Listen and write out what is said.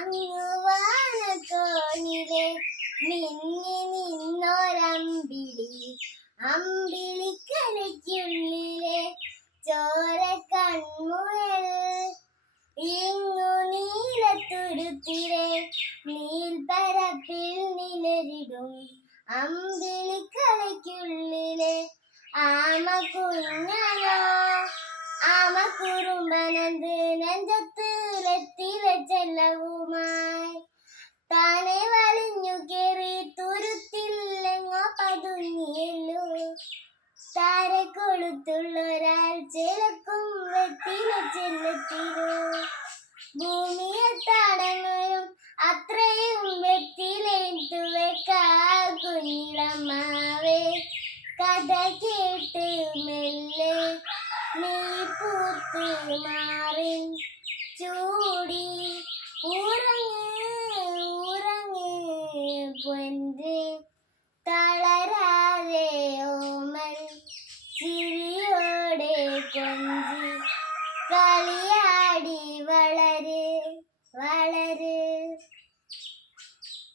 അങ്ങു വാനക്കോണിലെ മിന്നി നിന്നൊരമ്പിളി അമ്പിളിക്കലയ്ക്കുള്ളിലെ ചോര കൺമുയൽ ഇങ്ങു നീലത്തുരുത്തിലെ നീൽപ്പരപ്പിൽ നിലരിടും അമ്പിളിക്കലയ്ക്കുള്ളിലെ ആമ കുഞ്ഞനോ ആമ കുറുമ്പനന്ത് നെഞ്ചത്തിലെത്തിലെ ചെല്ലവുമായി താനെ വലിഞ്ഞു കേറി തുരുത്തില്ലെങ്ങോ പതുങ്ങിയല്ലോ താരെ കൊളുത്തുള്ളൊരാൾ ചിലക്കും വെത്തിലെ ചെല്ലത്തിലോ ഭൂമിയെ തടങ്ങും അത്രയും വെത്തിലേറ്റു വെക്കാ കുഞ്ഞിളമ്മാവേ കഥ കേട്ട് മെല്ലെ നീ പൂത്ത് മാറി ചൂടി ഉറങ്ങ് പൊന്റെ തളരാതെ ഓമൽ